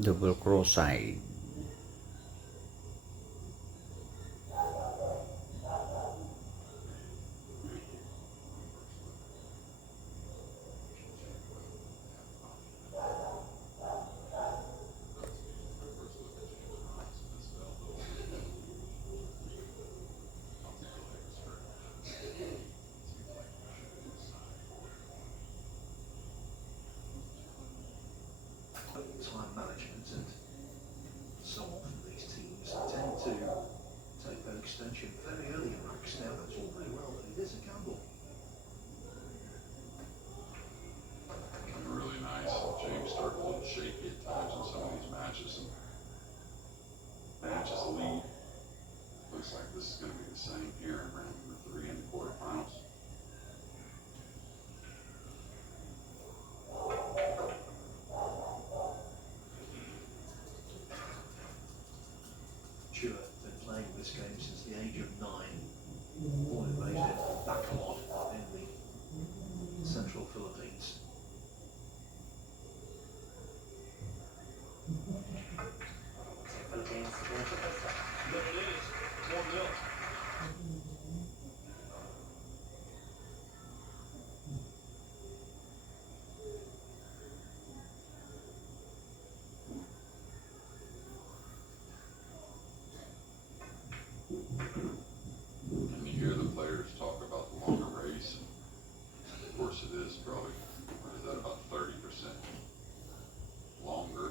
double crochet. Time management, and so often these teams tend to take their extension very early in racks. Now that's all very well, but it is a gamble. Really nice. James started a little shaky at times in some of these matches, and matches lead. Looks like this is going to be the same here in round number 3 in the quarterfinals. Stewart been playing this game since the age of 9. Born and raised in Bacolod in the central Philippines. There it is, 1-0. And you hear the players talk about the longer race. Of course it is probably, what is that, about 30% longer.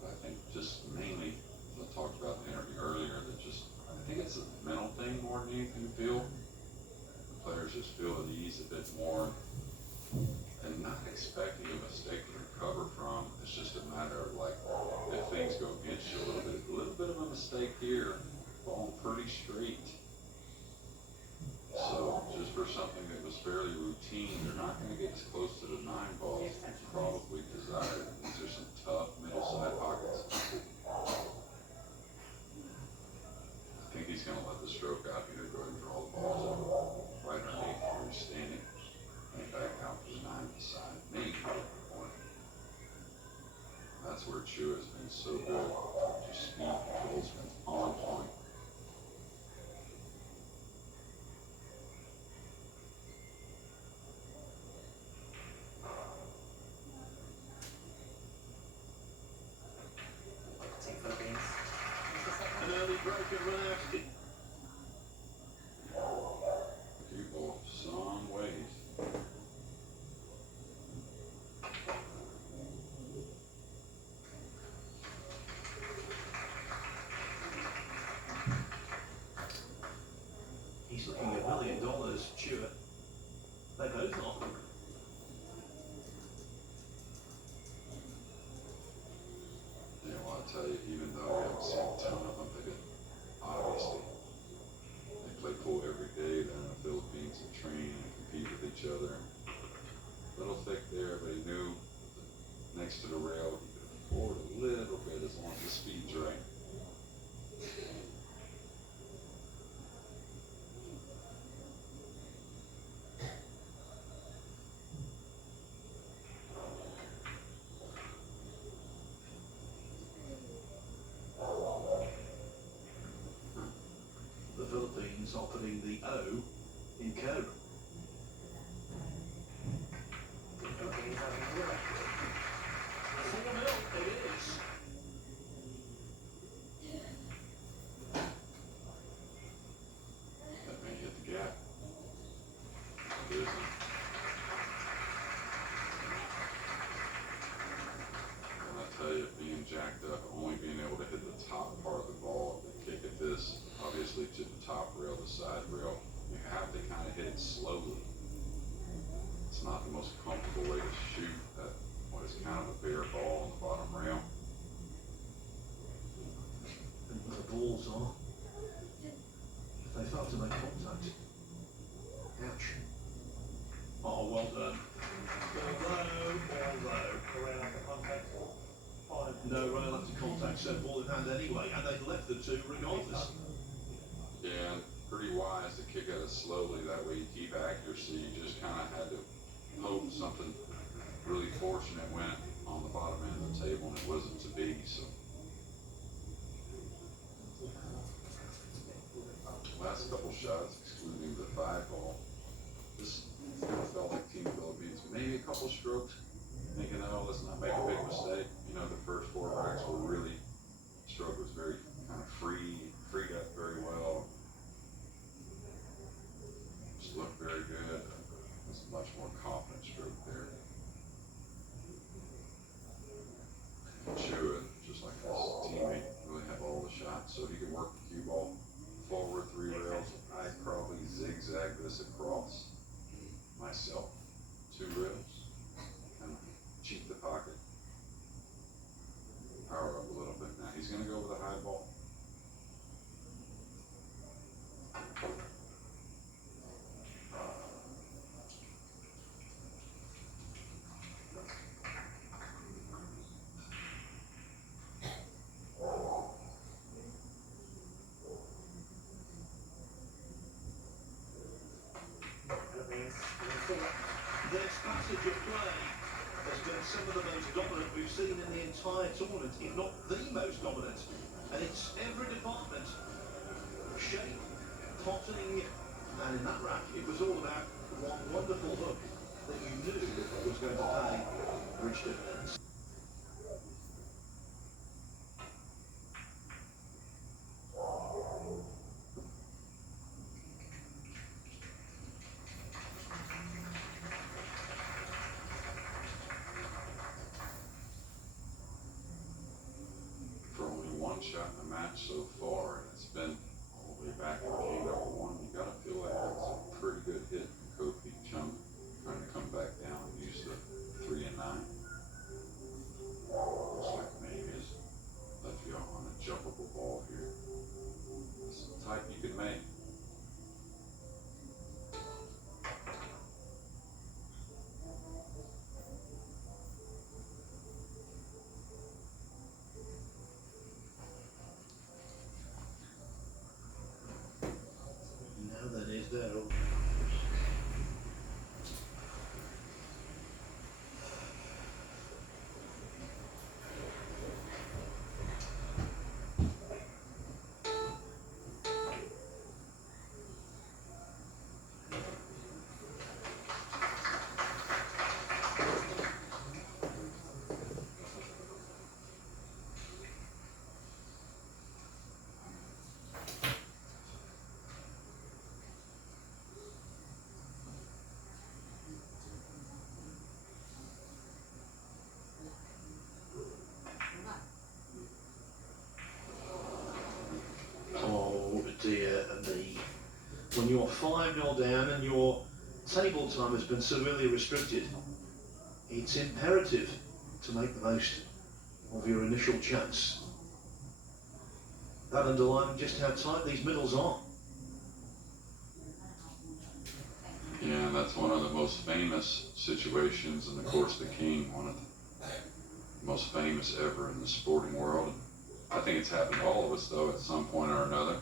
But I think just mainly, as I talked about in the interview earlier, that just, I think it's a mental thing more than anything to feel. The players just feel at ease a bit more and not expecting a mistake to recover from. It's just a matter of like, if things go against you a little bit of a mistake here, falling pretty straight. So just for something that was fairly routine, they're not going to get as close to the 9 balls as probably desired. These are some tough middle side pockets. I think he's going to let the stroke out here, go ahead and draw the balls up right underneath where he's standing, and back out to the 9 side. Maybe point. That's where Chu has been so good. Just speed control's been on point. An early break and run out. People some ways. He's looking at $1 million, Stewart. They both are. Yeah, well, I tell you, even though we haven't seen a ton of them, obviously, they play pool every day. They're in the Philippines and train and compete with each other. A little thick there, but he knew next to the rail he could afford a little bit as long as the speed's right. The Philippines are putting the O in code. 4-0 it is. That may hit the gap. It isn't. And I tell you, being jacked up, only being able to hit the top part of the ball, the kick at this, obviously to the top rail, the side rail, you have to kind of hit it slowly. It's not the most comfortable way to shoot at what is kind of a bare ball on the bottom rail. And where the balls are, if they start to make contact. Ouch. Oh, well done. No rail after contact, so ball in hand anyway, and they've left the two regardless. Yeah, and pretty wise to kick at it slowly, that way you keep accuracy. You just kind of had to hope something really fortunate went on the bottom end of the the table and it wasn't to be, so. Last couple shots, excluding the 5-ball, just kind of felt like Team Philippines, maybe a couple strokes, thinking, oh, let's not make a big mistake. You know, the first 4 racks were really, stroke was very kind of freed up very well. Just looked very good. It was a much more confident stroke there. Chua, just like his teammate, really had all the shots, so he could work the cue ball forward 3 rails. I'd probably zigzag this across myself, 2 rails, kind of cheat the pocket, power up a little bit. Now he's going to go with a high ball. Their passage of play has been some of the most dominant we've seen in the entire tournament, if not the most dominant. And it's every department. Shape, potting, and in that rack, it was all about one wonderful hook that you knew was going to pay rich dividends. For only 1 shot in the match so far, and it's been all the way back in game number 1. You gotta feel like that's a pretty good hit from Kofi Chung, trying to come back down and use the 3 and 9. Looks like maybe his left you on a jumpable ball here. It's a type you can make. Now then, is there? Oh dear me. When you're 5-0 down and your table time has been severely restricted, it's imperative to make the most of your initial chance. That underlining just how tight these middles are. Yeah, and that's one of the most famous situations, and of course the King, one of the most famous ever in the sporting world. I think it's happened to all of us, though, at some point or another.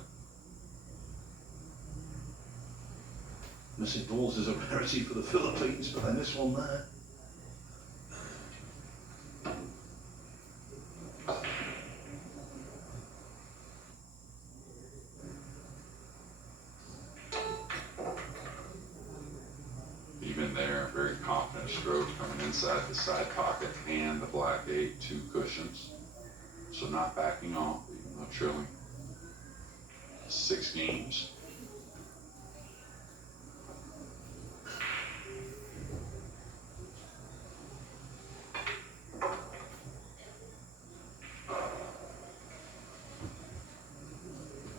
Missing balls is a rarity for the Philippines, but they miss one there. Even there, very confident stroke coming inside the side pocket and the black 8, 2 cushions. So not backing off, even though trailing 6 games.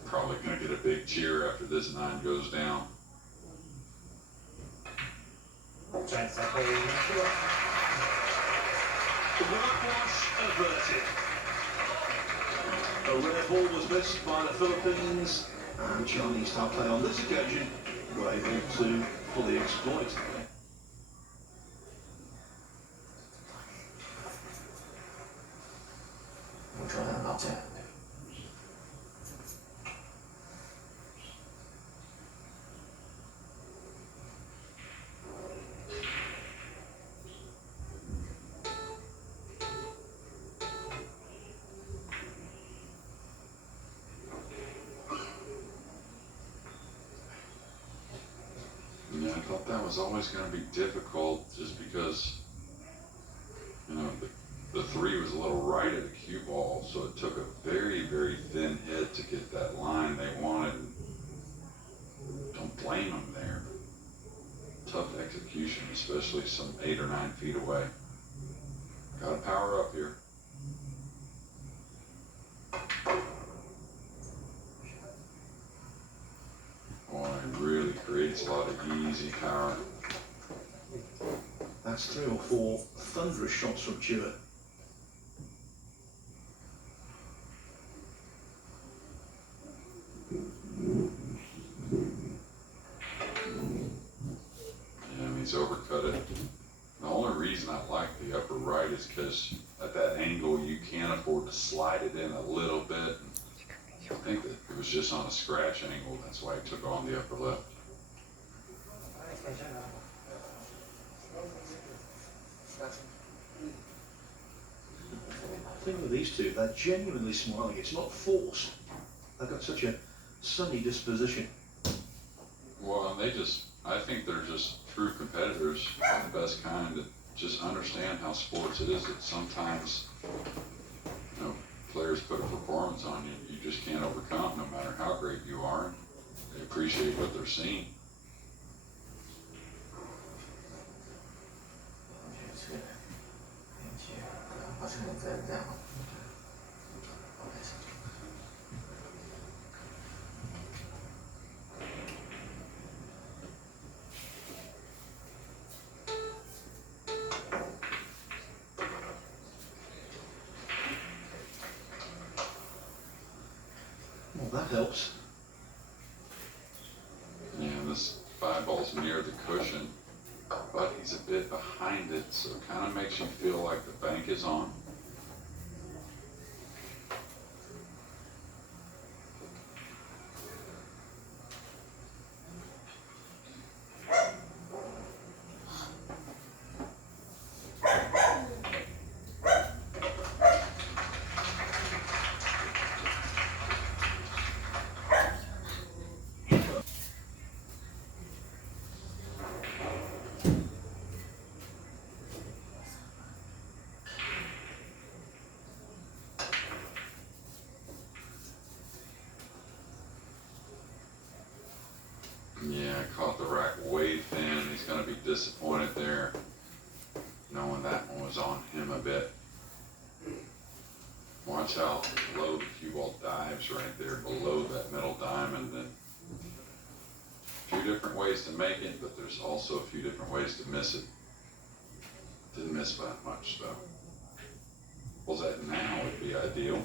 Probably going to get a big cheer after this 9 goes down. Whitewash averted. A rare ball was missed by the Philippines, and Chinese star play on this occasion were able to fully exploit. We'll try that not to. I thought that was always going to be difficult just because, the three was a little right of the cue ball, so it took a very, very thin hit to get that line they wanted. Don't blame them there. Tough execution, especially some 8 or 9 feet away. Gotta power up here. Boy, it really creates a lot of easy power. That's 3 or 4 thunderous shots from Stewart. He's overcut it. The only reason I like the upper right is because at that angle you can't afford to slide it in a little bit. I think that it was just on a scratch angle, that's why he took on the upper left. The thing with these two, they're genuinely smiling. It's not forced. They've got such a sunny disposition. Well, and I think they're just true competitors, the best kind, that just understand how sports it is. That sometimes, players put a performance on you just can't overcome, no matter how great you are. They appreciate what they're seeing. Well, that helps. Yeah, this 5 ball's near the cushion, but he's a bit behind it, so it kind of makes you feel like the bank is on. Yeah, caught the rack way thin. He's going to be disappointed there, knowing that one was on him a bit. Watch how low the cue ball dives right there, below that middle diamond. And a few different ways to make it, but there's also a few different ways to miss it. Didn't miss by much, though. Was that now would be ideal.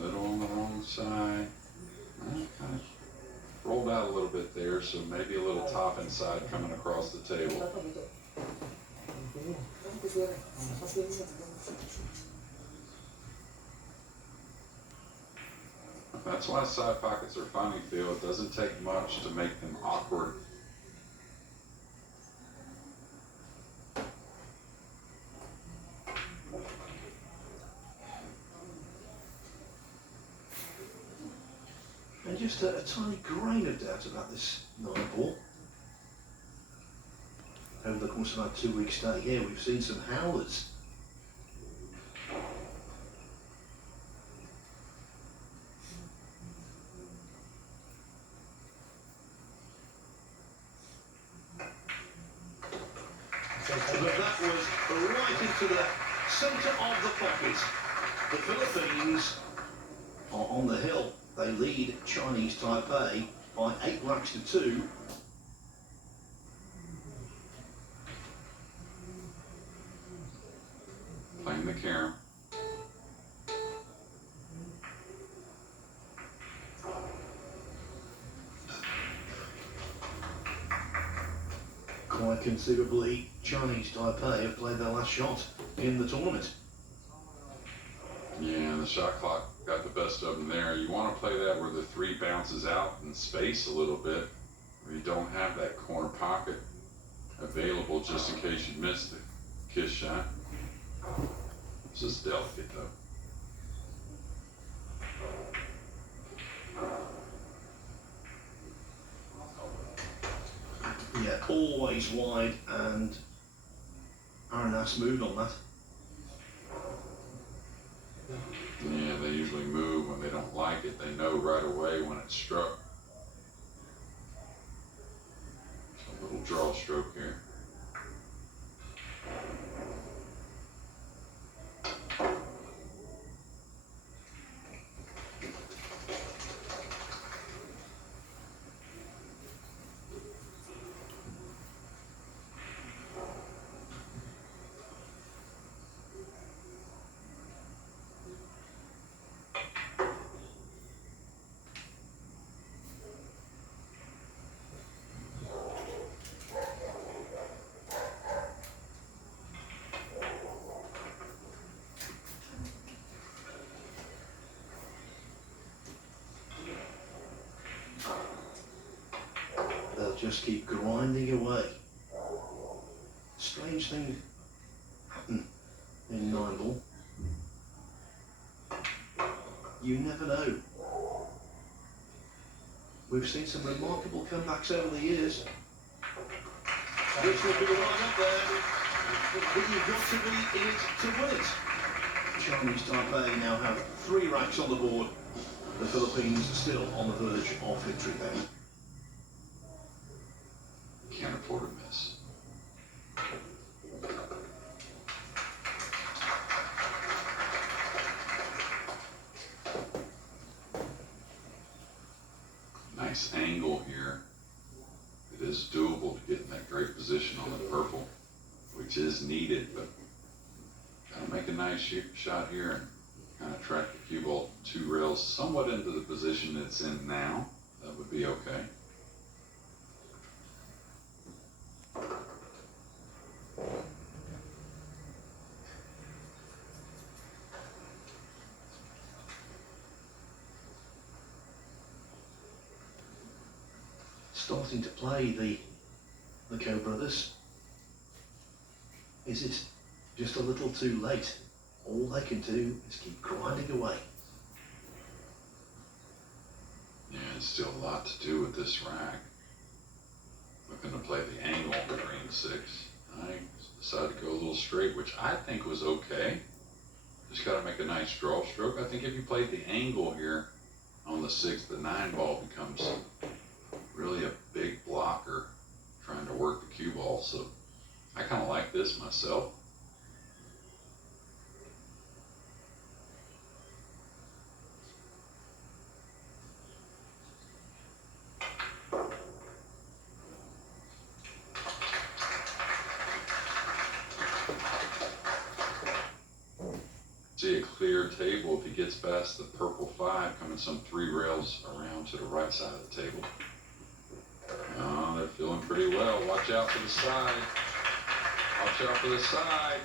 Little on the wrong side. Kind of rolled out a little bit there, so maybe a little top and side coming across the table. That's why side pockets are funny, Phil. It doesn't take much to make them awkward. And just a tiny grain of doubt about this 9 ball. Over the course of our 2-week stay here, we've seen some howlers. But that was right into the centre of the pocket. The Philippines are on the hill. They lead Chinese Taipei by 8 racks to 2. Playing the carom. Quite considerably, Chinese Taipei have played their last shot in the tournament. Yeah, the shot clock got the best of them there. You want to play that where the 3 bounces out in space a little bit, where you don't have that corner pocket available just in case you miss the kiss shot. It's just delicate though. eyes wide, and Arenas moved on that. Yeah, they usually move when they don't like it. They know right away when it's struck. A little draw stroke here. They'll just keep grinding away. Strange thing happen in 9-ball. You never know. We've seen some remarkable comebacks over the years. This will be right up there. But you've got to be in it to win it. Chinese Taipei now have 3 racks on the board. The Philippines still on the verge of victory there. Can't afford to miss. Nice angle here. It is doable to get in that great position on the purple, which is needed, but gotta make a nice shot here and kind of track the cue ball 2 rails somewhat into the position it's in now. That would be okay. Starting to play the Ko brothers. Is it just a little too late? All they can do is keep grinding away. Yeah, there's still a lot to do with this rack. Looking to play the angle on the green 6. I decided to go a little straight, which I think was okay. Just got to make a nice draw stroke. I think if you played the angle here on the 6, the 9 ball becomes really a big blocker trying to work the cue ball. So I kind of like this myself. See a clear table if he gets past the purple 5, coming some 3 rails around to the right side of the table. Oh, they're feeling pretty well. Watch out for the side. Watch out for the side.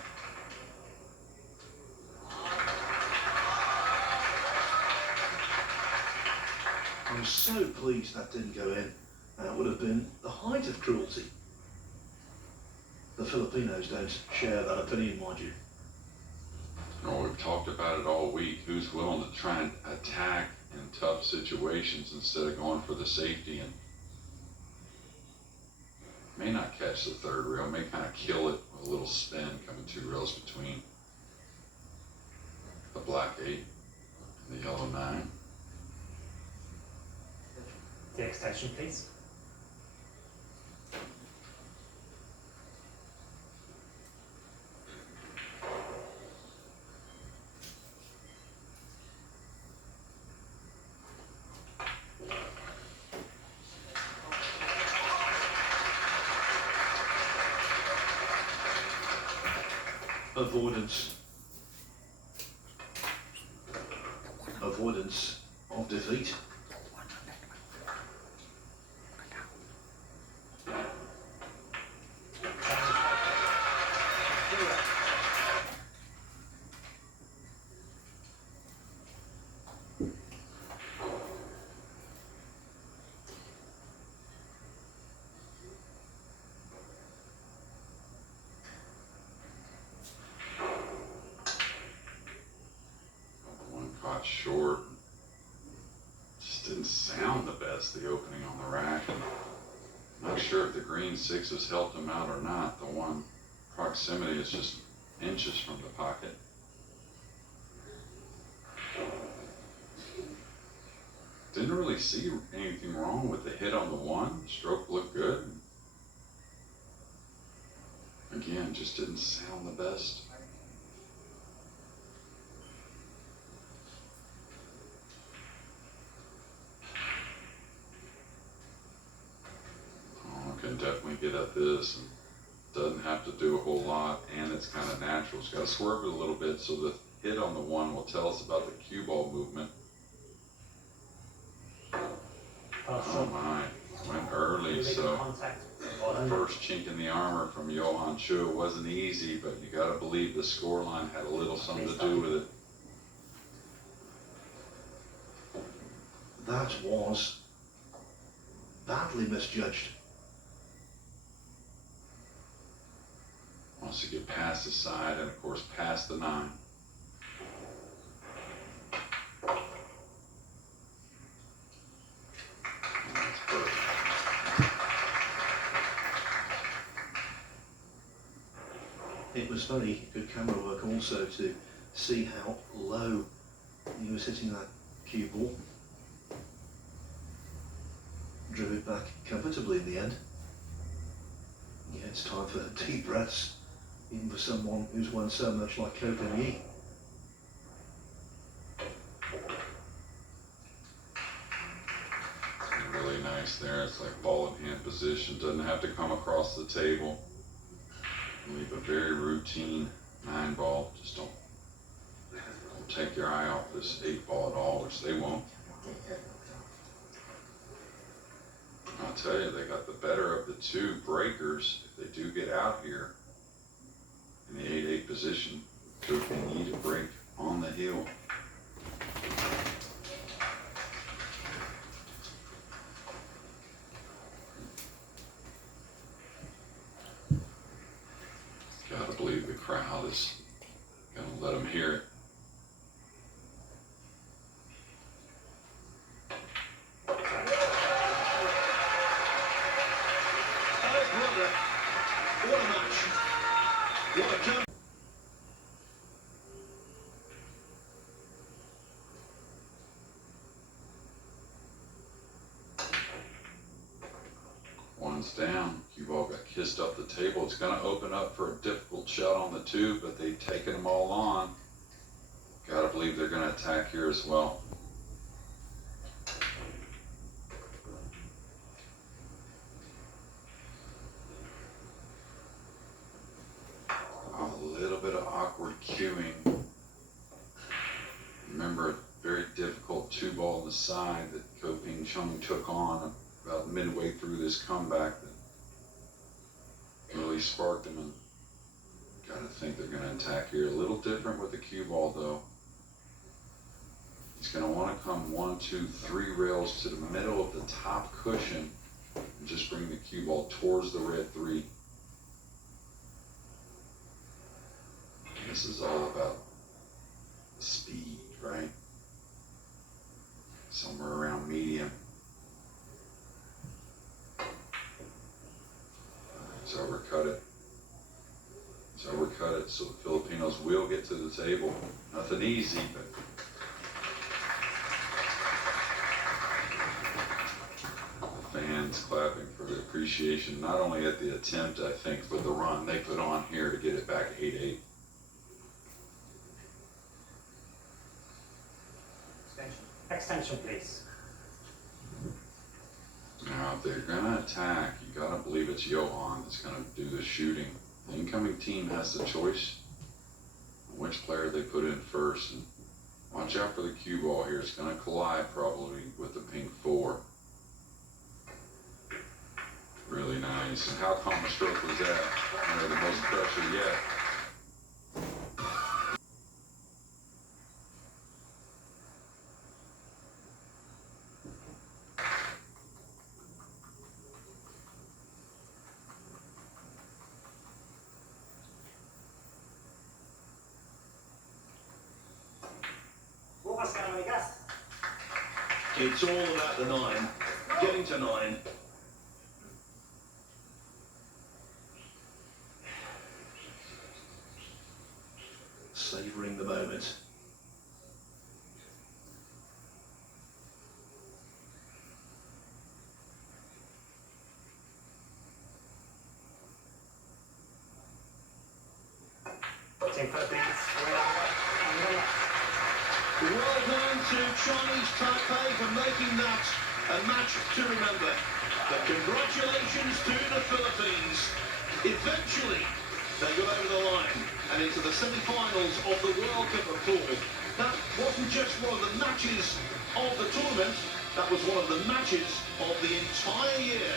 I'm so pleased that didn't go in. That would have been the height of cruelty. The Filipinos don't share that opinion, mind you. No, we've talked about it all week. Who's willing to try and attack in tough situations instead of going for the safety and may not catch the 3rd rail, may kind of kill it with a little spin coming 2 rails between the black 8 and the yellow 9. The extension, please. Avoidance of defeat. Caught short. Just didn't sound the best, the opening on the rack. I'm not quite sure if the green sixes helped him out or not. The one proximity is just inches from the pocket. Didn't really see anything wrong with the hit on the one. Stroke looked good. Again, just didn't sound the best. Oh, can definitely get at this. And doesn't have to do a whole lot, and it's kind of natural. It's got to swerve it a little bit, so the hit on the one will tell us about the cue ball movement. Oh my, went early, so the first chink in the armor from Johan Chu wasn't easy, but you got to believe the scoreline had a little something to do with it. That was badly misjudged. Wants to get past the side and of course past the 9. That's perfect. It was very good camera work also to see how low he was hitting that cue ball. Drew it back comfortably in the end. Yeah, it's time for deep breaths, even for someone who's won so much like Ko Yi. Really nice there. It's like ball in hand position. Doesn't have to come across the table. Leave a very routine 9 ball. Just don't take your eye off this 8 ball at all, which they won't. I'll tell you, they got the better of the 2 breakers. If they do get out here in the 8-8 position, they need a break on the heel. Gotta believe the crowd is gonna let them hear it. What a match. What a come. One's down. Cue ball got kissed up the table. It's going to open up for a difficult shot on the 2, but they've taken them all on. Got to believe they're going to attack here as well. A little bit of awkward cueing. Remember, a very difficult 2 ball on the side that Ko Ping Chung took on about midway through this comeback that really sparked him, and gotta think they're gonna attack here. A little different with the cue ball though. He's gonna wanna come 1, 2, 3 rails to the middle of the top cushion and just bring the cue ball towards the red 3. This is all about speed, right? Somewhere around medium. He's overcut it. He's overcut it, so the Filipinos will get to the table. Nothing easy, but the fans clapping for the appreciation, not only at the attempt, I think, but the run they put on here to get it back 8-8. Extension, please. Now, if they're gonna attack, you gotta believe it's Johan that's gonna do the shooting. The incoming team has the choice on which player they put in first. And watch out for the cue ball here. It's gonna collide probably with the pink 4. Really nice. And how calm a stroke was that? Under the most pressure yet. It's all about the 9. Getting to 9. savouring the moment. Team first, please. Well done to Chinese Taipei for making that a match to remember. But congratulations to the Philippines. Eventually, they got over the line and into the semi-finals of the World Cup of Pool. That wasn't just one of the matches of the tournament, that was one of the matches of the entire year.